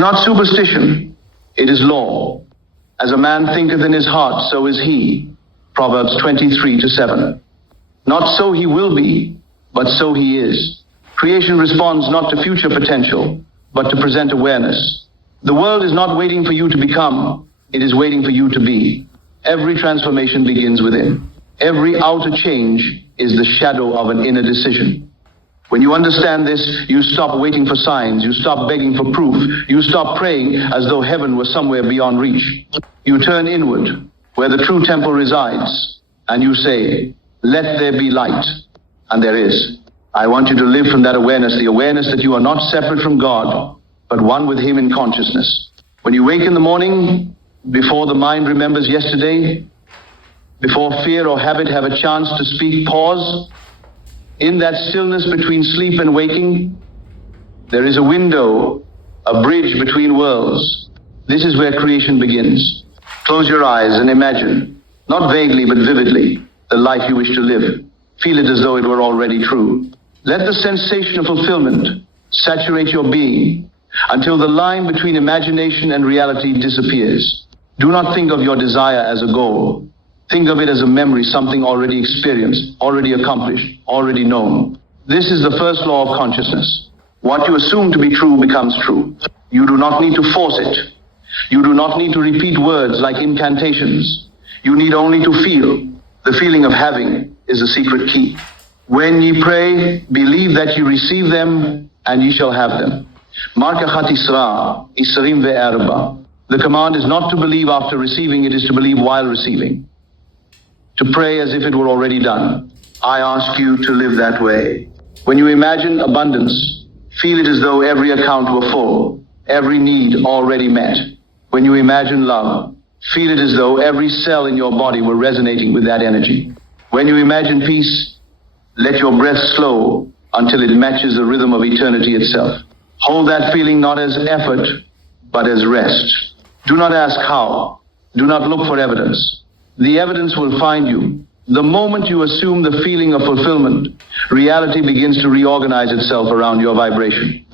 not superstition, it is law. As a man thinketh in his heart, so is he. Proverbs 23:7. Not so he will be, but so he is. Creation responds not to future potential, but to present awareness. The world is not waiting for you to become, it is waiting for you to be. Every transformation begins within. Every outer change is the shadow of an inner decision. When you understand this, you stop waiting for signs, you stop begging for proof, you stop praying as though heaven was somewhere beyond reach. You turn inward, where the true temple resides, and you say, let there be light, and there is. I want you to live from that awareness, the awareness that you are not separate from God, but one with Him in consciousness. When you wake in the morning, before the mind remembers yesterday, before fear or habit have a chance to speak, pause. In that stillness between sleep and waking, there is a window, a bridge between worlds. This is where creation begins. Close your eyes and imagine, not vaguely but vividly, the life you wish to live. Feel it as though it were already true. Let the sensation of fulfillment saturate your being until the line between imagination and reality disappears. Do not think of your desire as a goal. Think of it as a memory, something already experienced, already accomplished, already known. This is the first law of consciousness. What you assume to be true becomes true. You do not need to force it. You do not need to repeat words like incantations. You need only to feel. The feeling of having is the secret key. When ye pray, believe that ye receive them, and ye shall have them. Markachat Isra, Isrim ve'erba. The command is not to believe after receiving, it is to believe while receiving. To pray as if it were already done. I ask you to live that way. When you imagine abundance, feel it as though every account were full, every need already met. When you imagine love, feel it as though every cell in your body were resonating with that energy. When you imagine peace, let your breath slow until it matches the rhythm of eternity itself. Hold that feeling not as effort, but as rest. Do not ask how. Do not look for evidence. The evidence will find you. The moment you assume the feeling of fulfillment, reality begins to reorganize itself around your vibration.